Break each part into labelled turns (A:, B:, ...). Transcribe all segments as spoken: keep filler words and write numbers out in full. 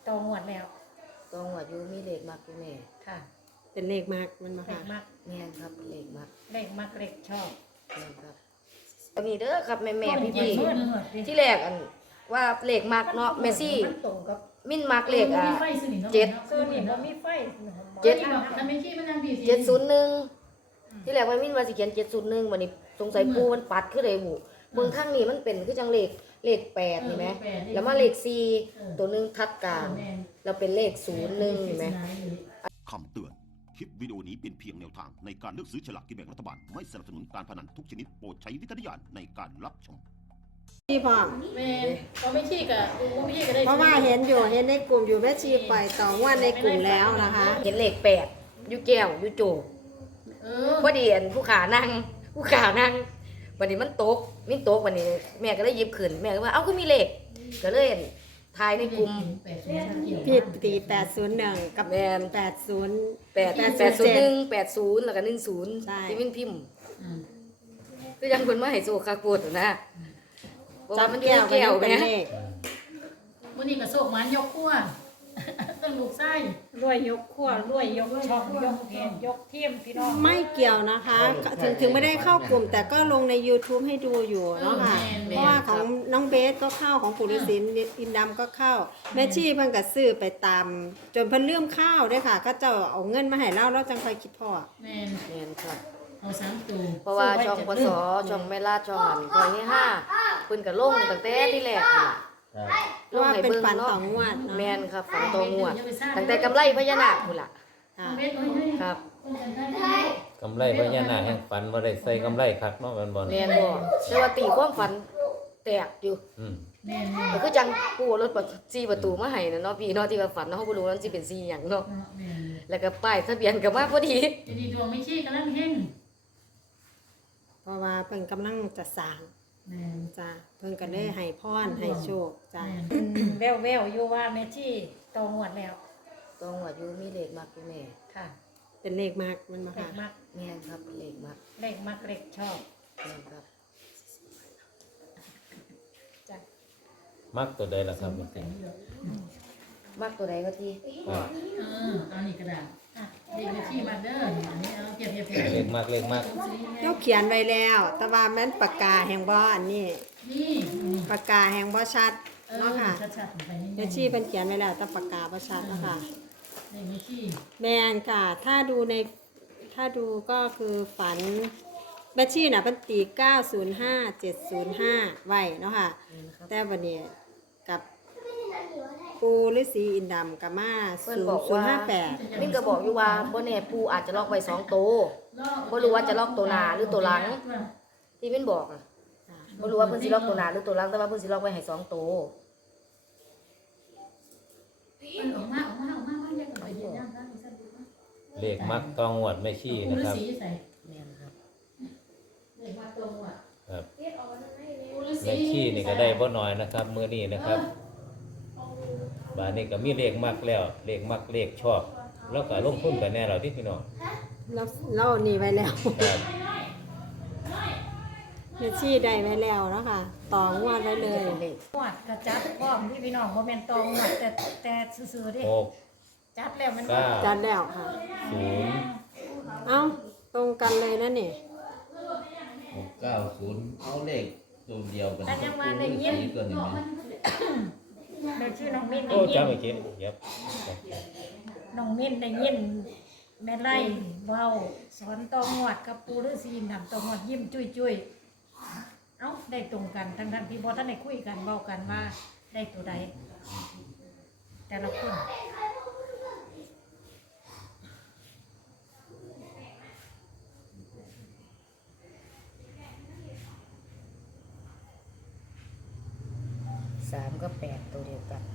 A: ตองหวดแล้ว
B: ตองวดอยู่มีเลขมักอยู่แม่
A: ค่ะ
C: เป็นเลขมากมันมา
A: เล
C: ค่ะ
A: ขมัก
B: แม่นครับเลขมัก
A: เลขมักเลขชอบ
B: แม่นครับก็มีเด้อครับแม่แม่พี่
A: พี่
B: ๆที่แรกอันว่าเลขมักเนาะแม่ซี่
A: ตรงกับ
B: มิ้นมักเลขอ่ะ
A: เจ็ดซื้อนี่บ่มีไฟ
B: เจ็ด
A: มันไม่ขี้มันนั่งพี่
B: เจ็ดศูนย์หนึ่งที่แรกว่ามิ้นว่าสิเขียนเจ็ดศูนย์หนึ่งวันนี้สงสัยปูมันปัดขึ้นเลยบุเมืองข้างนี้มันเป็นคือจังเลขเลขแปดนี่ไหมแล้วมาเลขสี่ตัวหนึ่งทัดกลางแล้วเป็นเลขศูนย์หนึ่งเห็นไหม
D: คำเตือนคลิปวิดีโอนี้เป็นเพียงแนวทางในการเลือกซื้อฉลากกินแบ่งรัฐบาลไม่สนับสนุนการพนันทุกชนิดโปรดใช้วิจารณญาณในการรับชม
C: พี่พ่อ
A: แม่ก็ไม่ขี้กับก็ไม่ขี้ก็ได้
C: เพราะว่าเห็นอยู่เห็นในกลุ่มอยู่แม่ชีไปต่อว่าในกลุ่มแล้วนะคะ
B: เห็นเลขแปดยูแก้วยูโจพอดีอันผู้ขานั่งผู้ขานั่งวันนี้มันตกมิ้นตกวันนี้แม่ก็เลยหยิบขึ้นแม่ก็ว่าเอ้าคือมีเลขก็เลยทายในกลุ่ม
C: พี่ตีแปดศูนย์หนึ่งกับ
B: แม่น
C: แปดศูนย์
B: แปดแปดศูนย์หนึ่งแปดศูนย์แล้วก็หนึ่งศูนย์ที่มิ้นพิมพ์ก็ยังคนมาให้โซ่คาโกดนะ
C: จับแก้วแก้วเป็นเลข
A: วันนี้ก็โศกมันยกขั้วต้องลูกไส้รวยยกขั้วรวยยกช่องยกเพียนยกเทียมพี่น้อง
C: ไม่เกี่ยวนะคะถึงถึงไม่ได้เข้ากลุ่มแต่ก็ลงใน YouTube ให้ดูอยู่เนาะค่ะเพราะว่าของน้องเบสก็เข้าของปู่ฤาษีอินดำก็เข้าแม่ชีเพิ่นก็ซื้อไปตามจนเพิ่นลืมข้าวด้วยค่ะก็เจ้าเอาเงินมาให้เราเราจังค่อยคิดพ่อ
A: แม่น
B: แม่นค่ะ
A: เอาสามตัว
B: เพราะว่าช่องพศช่องแม่ลาช่องอันก่อนที่ห้าเพิ่นก็ลงตั้งแต่ที่แรกนี่ล่ะ
C: เพราะว่าเป็นฝันต่องวด
B: แม่นครับฝันต่องวดตั้งแต่กำไรพญานาคพุ่นล่ะครับ
E: กำไรพญานาคแห่งฝันว่าได้ใส่กำไรคักเนาะมันบ่
B: แม่นบ่แต่ว่าตีความฝันแตกอยู่
E: อืม
A: แม่น
B: ก็คือจังปู่รถสี่ประตูมาให้น่ะเนาะพี่เนาะที่ว่าฝันเนาะเฮาบ่รู้ว่ามันสิเป็นสี่หยังเนาะแล้วก็ป้ายทะเบียนก็มาพอดี
A: ดีดวงไม่ขี้กำลังเฮง
C: เพราะว่าเพิ่นกำลังจะสร้างจ้าเพิ่นก็เลยให้พรให้โชคจ้า
A: แววแววอยู่ว่าแม่ชี่ตองหวดแล้ว
B: ตองวดอยู่มีเลขมักอยู่แม่
A: ค่ะ
C: เป็นเลขมากมันมา
A: ค่ะเลขมัก
B: แม่นครับเลขมัก
A: เลขมักเลขชอบ
B: แม่นครับ
A: จ้ะ
E: มักตัวใดล่ะครับ
B: มักตัวใดก็ที่
A: เออเอานี่กระดาษอ่ะเลขแม่ชี่มาเด้ออันนี้เอาเก็บๆ
E: เลขมักเลขมัก
C: ยกเขียนไว้แล้วแต่ว่าแม่นปากกาแห่งบ่อันนี้
A: นี่
C: ปากกาแห่งบ่ชัดเนาะค่ะ
A: ชัดๆไปนี่
C: แม่ชีเพิ่นเขียนไว้แล้วแต่ปากกาบ่ชัดเนาะค่ะ
A: เลขแม่ชี่
C: แม่นค่ะถ้าดูในถ้าดูก็คือฝันแม่ชีน่ะเพิ่นตีเก้าศูนย์ห้า เจ็ดศูนย์ห้าไว้เนาะค่ะแต่วันนี้กับปู่ฤาษีอินดำกับมาศูนย์ห้าแปด
B: มิ้นก็บอกอยู่ว่าบ่แน่ปู่อาจจะล็อกไว้สองโตบ่รู้ว่าจะล็อกตัวหน้าหรือตัวหลังที่มิ้นบอกอ่ะบ่รู้ว่าเพิ่นสิล็อกตัวหน้าหรือตัวหลังแต่ว่าเพิ่นสิล็อกไว้ให้สองโต
A: ออกมาออกมาออกมาว่าอยากไปเฮ็ดย่างซะซั่นดูว่า
E: เลขมักตองวดแม่ชีนะครับ
B: แม่นครับ
A: เลขมักตองวด
E: ครับแม่ชีนี่ก็ได้บ่น้อยนะครับมื้อนี้นะครับบาดนี้ก็มีเลขมักแล้วเลขมักเลขชอบแล้วก็ลงทุนกันแน่แล้วที่พี่น้อง
C: เราเรานี่ไว้แล้ว
E: ครับ
C: แม่ชีได้ไว้แล้วเนาะค่ะต่องวดไว้เลย
A: งวดก็จัดพร้อมพี่พี่น้องบ่แม่นตองวดแต่แต่ซื่อๆเด้จัดแล้วมัน
C: จัดแล้วค่ะ
E: ศูนย์
C: เอ้าตรงกันเลยนะนี่
F: หกเก้าศูนย์เอาเลขตัวเดียวกัน
A: แต่ยังว่าได้ยิน
F: ตัวนี้
A: ได้ชื่อน้องมิ้นได้
E: โอ้
A: ยิน
E: จำไว้เก็บครับ
A: น้องมิ้นได้ยินแม่ไล่เว้าสอนตองวดกับปู่ฤาษีนำตองวดยิ้มจุ้ยๆเอ้าได้ตรงกันทั้งๆที่บ่ทันได้คุยกันเว้ากันว่าได้ตัวใดแต่ละคน
B: สามก็แปดตัวเดียวกัน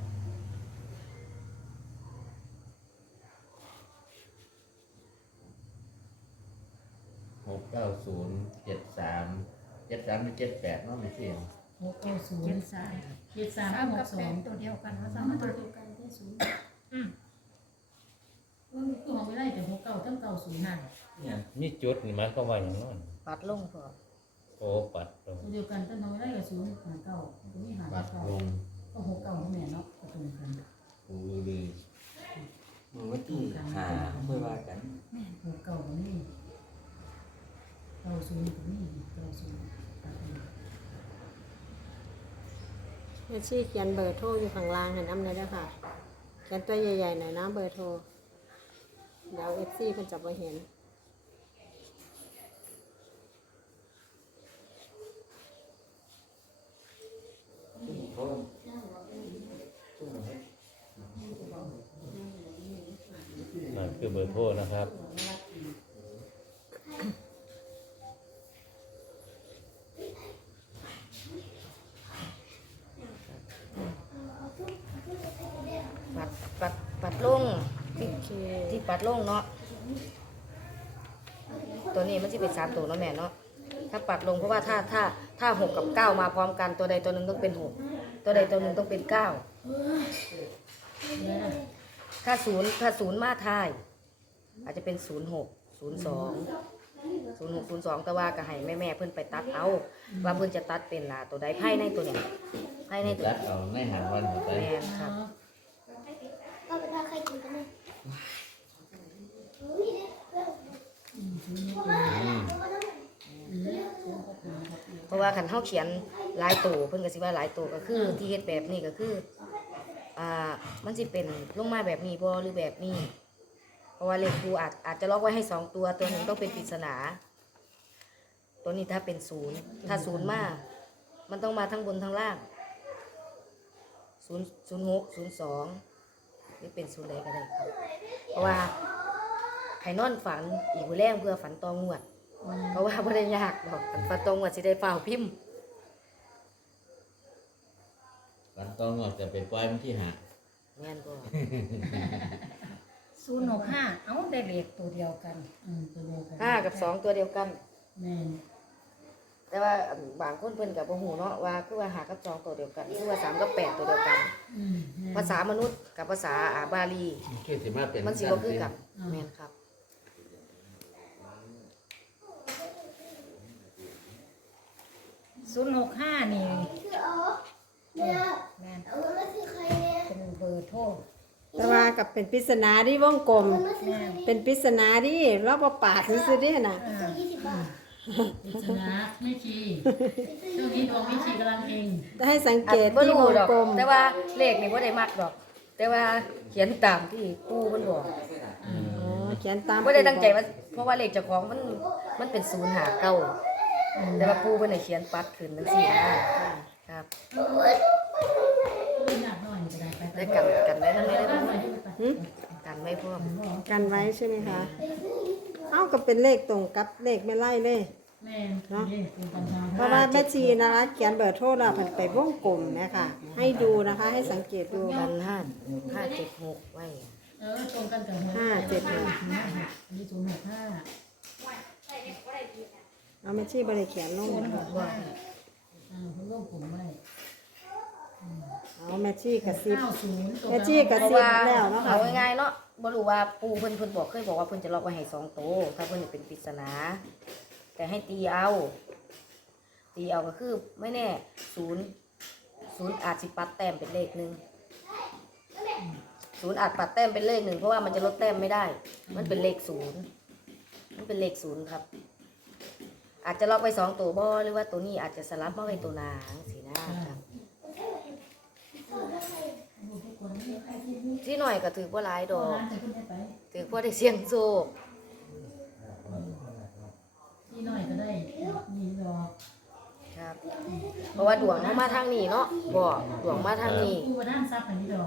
F: หกเก้าศูนย์เจ็ดสามเจ็ดสามหรือเจ็ดแปดเนาะไม่ใช่
A: หกเก้าศูนย์เจ็ดสามเจ็ดสามหกสองตัวเดียวกันว่าสามตัวเดียวกันที่ศูนย์อืมคือของไม่ได้แต่หกเก้าตั้งเก้าศูนย์นั่น
E: มีจุดนี่หมายความว่าหยังเนาะ
B: ปัดลงพอ
E: โอ้ปัดลง
A: ตัวเดียวกันตั้งน้อยได้กับศูนย์หาเก้าตัวนี้หา
F: ปัดลง
A: ก็หกเก้าแม่เนาะก็ตรงกัน
F: ปู่ฤา
A: ศูนย์นี่เก้าศูนย์
C: แม่ชีเขียนเบอร์โทรอยู่ข้างล่างให้น้ำเลยเด้อค่ะเขียนตัวใหญ่ๆหน่อยนะเบอร์โทรเดี๋ยวเอฟซีเพิ่นจะบ่เห็น
E: นั่นคือเบอร์โทรนะครับ
B: ปัดปัดปัดลงที่ที่ปัดลงเนาะตัวนี้มันจะเป็นสามตัวเนาะแม่เนาะถ้าปัดลงเพราะว่าถ้าถ้าถ้าหกกับเก้ามาพร้อมกันตัวใดตัวหนึ่งต้องเป็นหกตัวใดตัวหนึ่งต้องเป็นเก้าถ้าศูนย์ถ้าศูนย์มาท้าย อาจจะเป็นศูนย์หกศูนย์สองศูนย์หกศูนย์สองแต่ว่าก็ให้แม่แม่เพิ่นไปตัดเอาว่าเพิ่นจะตัดเป็นล่ะตัวใดไพ่ในตัวนี้ไพ่ในตัว
F: รัดเอาในหางวันหัวใจ
B: แม่นครับ
G: ก็ไปทาใครกินกันเนี่ย
B: เพราะว่าคันเฮาเขียนหลายตัวเพิ่นก็สิว่าหลายตัวก็คือที่เฮ็ดแบบนี้ก็คืออ่ามันสิเป็นลงมาแบบนี้บ่หรือแบบนี้เพราะว่าเลขครูอาจอาจจะล็อกไว้ให้สองตัวตัวหนึงต้องเป็นปริศนา ตัวนี้ถ้าเป็นศูนย์ถ้าศูนย์มามันต้องมาทั้งบนทั้งล่างศูนย์ศูนย์หกศูนย์สองหรือเป็นศูนย์ใดก็ได้ครับเพราะว่าให้นอนฝันอีกมื้อแรงเพื่อฝันตองวด เพราะว่าไม่ได้ยากหรอกฝันตองวดสิได้เฝ้าพิมพ์
F: วันต้องงอกจะไปปล่อยมันที่หา
B: แม่นบ่
A: ศูนย์หกห้าเอ้าได้เลขตัวเดียวกันอืมตัวเดียวกัน
B: ห้ากับสองตัวเดียวกัน
A: แม่น
B: แต่ว่าบางคนเพิ่นกับบ่ฮู้เนาะว่าคือว่าหากับสองตัวเดียวกันคือว่าสามกับแปดตัวเดียวกัน
A: อืมแม่น
B: ภาษามนุษย์กับภาษาอาบาลี
F: คือสิมาเป็น
B: มันสิบ่คือกันแม่นครับ
A: ศูนย์หกห้านี่
G: คืออ๋อเนี่ย
A: แม่น
G: เอามันมาคือใครเนี่ย
A: เป็นเบอร์โทร
C: แต่ว่ากับเป็นปริศนาที่วงกลม
G: มันมาคือใครเนี่ย
C: เป็นปริศนาที่เราบ่ปากซื่อๆเด้น่ะ
A: อ่า
G: ซื้อยี่สิบบาท
A: ปริศนาไม่ชีช่วงนี้ดวงไม่ชีกำลังเอง
C: ให้สัง
B: อั
C: เก
B: น
C: ต
B: บ่
C: ที่
B: รู้
C: วง
B: ดอก
C: กลม
B: แต่ว่าเลขนี่บ่ได้มักดอก แต่ว่าเขียนตามที่ปู่เพิ่นบอก
C: อ๋อเขียนตาม
B: บ่ได้ตั้งใจว่าเพราะว่าเลขเจ้าของมันมันเป็นศูนย์หาเก้าแต่ว่าปู่เพิ่นให้เขียนปัดขึ้นจังซี่นะครับ
A: ไม่หนักหน่อยก็ได้ไปไป
B: ได้กันกันไว้นำได้บ่
C: หึ
B: กันไว้พร้อม
C: กันไว้ใช่ไหมคะ เอ้าก็เป็นเลขตรงกับเลขไม่ไล่เลย
A: แม่นนี่เป็นปัญหา
C: เพราะว่าแม่ชีนะคะเขียนเบอร์โทรเราผันไปวงกลมนะคะให้ดูนะคะ ให้สังเกตดู
B: กันห้าห้าเจ็ดหกไว้
A: เออตรงกันกับ
C: ห้าเจ็ดหก
A: อันนี้ศูนย์หกห้า
C: เอาแม่ชีบริเขียนลง
A: ศูนย์หกห้าอ่าคุณลูกผมไว้
C: เอาแม่ชีกระซิบ
A: เก้าศูนย์
C: แม่ชีกระ
B: เพราะ
C: ซิบ
B: ว่า
C: แล้วเนาะค่ะ
B: เอาง่ายๆเนาะบ่รู้ว่าปู่เพิ่นเพิ่นบอกเคยบอกว่าเพิ่นจะล็อกไว้ให้สองโตวถ้าเพิ่นเป็นปริศนา แต่ให้ตีเอา ตีเอาก็คือไม่แน่ศูนย์ศูนย์อาจสิปัดแต้มเป็นเลขหนึ่งศูนย์อาจปัดแต้มเป็นเลขหนึ่งเพราะว่ามันจะลดแต้มไม่ได้ มันเป็นเลขศูนย์มันเป็นเลขศูนย์ครับ อาจจะล็อกไว้สองตัวบ่หรือว่าตัวนี้อาจจะสลับมาไว้ตัวหนางสีหน้าครับที่หน่อยก็ถือว่าหลายดอกถือว่าได้เสี่ยงโชค
A: ที่หน่อยก็ได้มีดอก
B: ครับ เพราะว่าดวงเขามาทางนี้เนาะบ่ดวงมาทางนี้
A: ผู้ประด้านซับอันนี้ดอก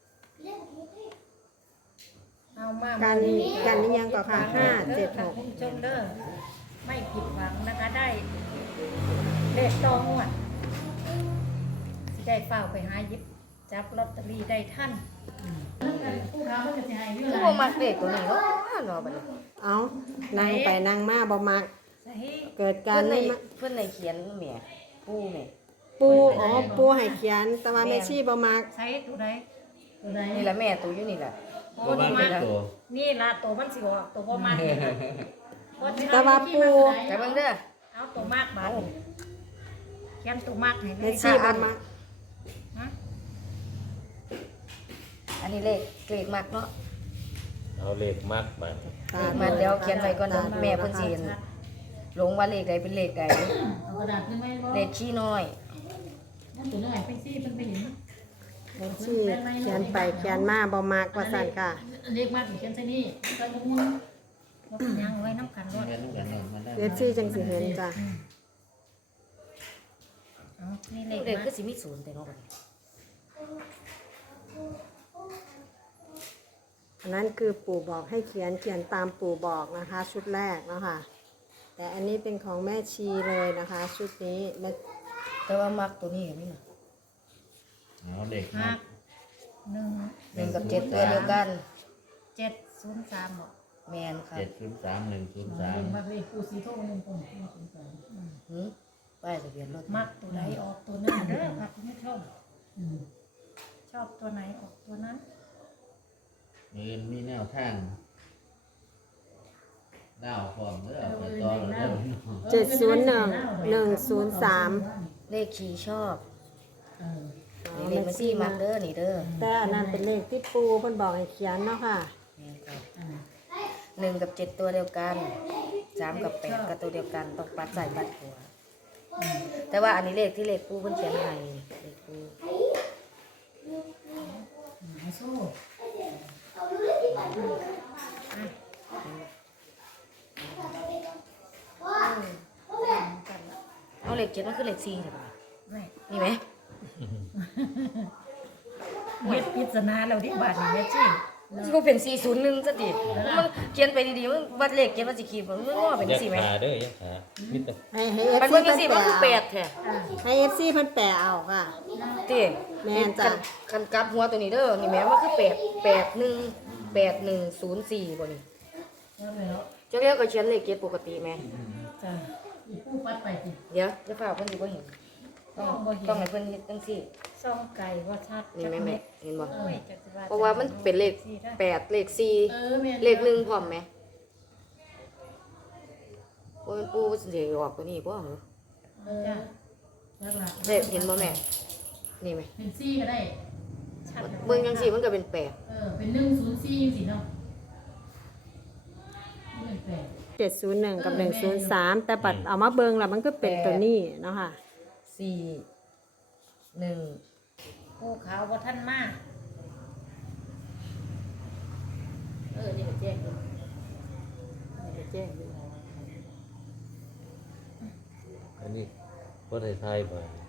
A: เอามา
C: การการนี้ยังก็ค่ะห้าเจ็ดหก
A: คุณผู้ชมเด้อไม่ผิดหวังนะคะได้เลขตองวดสิได้เฝ้าไปหาหยิบจับลอตเตอรี่ได้ท่านผู้ค้ามันจะให้เรื่อง
B: คือ
A: อะไร
B: บ่มักเด็กตัวนี้เนาะเนาะบัดนี้
C: เอานั่งไปนั่งมาบ่มัก
A: ใส่
C: เกิดการ
B: เพิ่นใน
C: ไม่มัก
B: เพิ่นในเขียนแหม่ปู่แหม่
C: ปูอ๋อปูให้เขียน แต่ว่าแม่ชีบ่มัก
A: ใส่ตัวใดตัวใด
B: นี่แหละแม่ตัวอยู่นี่แหละ
A: โอ้
F: ก็ว่า
A: นี่
F: เป็
A: มาน
F: ตัว
A: นี่ละตัวมันสิออกตัวพ่อมากนี่ล่ะ
C: แต่ว่าปู
B: แต่เบิ่งเด้อ
A: เอาตัวมากบาดนี่เขียนตัวมากให้เล
C: แม่
A: ย
C: ชีบ่มัก
A: ฮะ
B: อันนี้เลขเลขมักเนาะ
E: เอาเลขมักบัด
B: เลขมักเดี๋ยวเขียนไว้ก่อนเด้อแม่เพิ่นสิเห็นหลงว่าเลขใดเป็นเลขใด
A: เอากระดาษขึ้นไหมบ่
B: เลขขี้น้อย
A: นั่นตัวน้อยไปซี่เพิ่นไปเห็น
C: แม่ชีเขียนไปเขียนมาบ่มากว่าสั่นค่ะ
A: เลขมากอีกเขียนใส่นี่ใส่บ่มุนแล้วก็ยังไว้น้ำกันร
F: มา
A: ถ
F: เรียนรู้กันหน่อยมาได้
C: เอฟซีจังสิเห็นจ้ะ
A: เอานี่เลข
B: เลข
A: มา
B: คือสิมีศูนย์แต่เนาะบัดนี้
C: อันนั้นคือปู่บอกให้เขียนเขียนตามปู่บอกนะคะ ชุดแรกเนาะค่ะแต่อันนี้เป็นของแม่ชีเลยนะคะ ชุดนี้แม่
B: แต่ว่ามักตัวนี้กับนี่นะ
F: เอาเด็ก
A: หั
F: นะ
A: กหนึ่ง
B: หนึ่งกับเจ็ดตัวเดียวกัน
A: เจ็ดศูนย์สามบอก
B: แมนค่ะ
F: เจ็ดศูนย์สามหนึ่งศูนย์สาม
A: เลขมากเลขคู่สีโทงหนึ่งคนศูนย์สาม
B: หืมป้ายทะเบียนรถ
A: มักตัวไหนออกตัวนั้นเด้อครับคุณผู้ชมชอบตัวไหนออกตัวนั้น
F: มือมีแนวทางดาวพร้อมเด้อเอาไปต่อแล้วเด้อ
C: เจ็ดศูนย์หนึ่งหนึ่งศูนย์สาม
B: เลขขี่ชอบ
A: เออ
B: นี่เลขมาซี่มักเด้อนี่เด้อ
C: แต่อันนั้นเป็นเลขที่ปู่เพิ่นบอกให้เขียนเนาะค่ะ
B: แม่นครับหนึ่งกับเจ็ดตัวเดียวกันสามกับแปดก็ตัวเดียวกันต้องปัดใส่ปัดหัวแต่ว่าอันนี้เลขที่เลขปูเพิ่นเขียนให้เลขปู
A: เอาโซ่
B: เอาเลขเจ็ดมันคือเลขสี่ใช่ปะ
A: ไม่
B: นี่ไหม
A: เฮ็ดปริศนาแล้วที่บาทนี่แม่จี้
B: ที่เขาเป็นสี่ศูนย์หนึ่งซะดิมันเขียนไปดีๆมันวัดเลขเขียนมันสิขีดมันง้อเป็น
E: ยัก
B: สี่ไหม
E: ขาเด้อยักขามิตร
C: ให้ให้เอฟ
B: มัน
C: ซี
B: เป็น
C: เพิ่น
B: สี่
C: แปล
B: มันคือแปดแท้
C: ให้เอฟซีเพิ่นแปลเอาค่ะ
B: ติ
C: แม่นจ้ะ
B: คัคันกลับหัวตัวนี้เด้อนี่แหม่มันคือแปดแปดหนึ่งแปดหนึ่งศูนย์สี่บ่นี่
A: แล้วแล้ว
B: เจ้าเรียกก็เขียนเลขเจ็ดปกติแม่
A: จ้ะอีผู้ปัดไปสิ
B: เดี๋ยวจะฝากเพิ่นสิบ่เห็นต้องต้องให้เพิ่นเฮ็ดจังซี่
A: ซ่องไก่ว่าชัด
B: นี่แม่แม่เห็นบ่
A: เอ้ยจักสิ
B: เพราะว่ามันเป็นเลขแปดเลขสี่
A: เออแม่
B: เลขหนึ่งพร้อมไหมว่ามันปูสิได้ออกตัวนี้บ่เหรอ
A: เออแล้วล่ะ
B: เลขเห็นบ่แม่นี่ไหม
A: เป็นซี่ก็ได้ชัด
B: เบิ่งจังซี่มันก็เป็นแปด
A: เออเป็นหนึ่งศูนย์สี่สิเนาะเป็นแปด
C: เจ็ดศูนย์หนึ่งกับหนึ่งศูนย์สามแต่ปัดเอามาเบิ่งแล้วมันก็เป็นตัวนี้เนาะค่ะ
B: สี่หนึ่ง
A: ผู้ขาวว่าท่านมากเออนี่ก็แจ้งอยู่นี่ก็แจ้งอยู่
E: อันนี้บ่ได้ทายบ่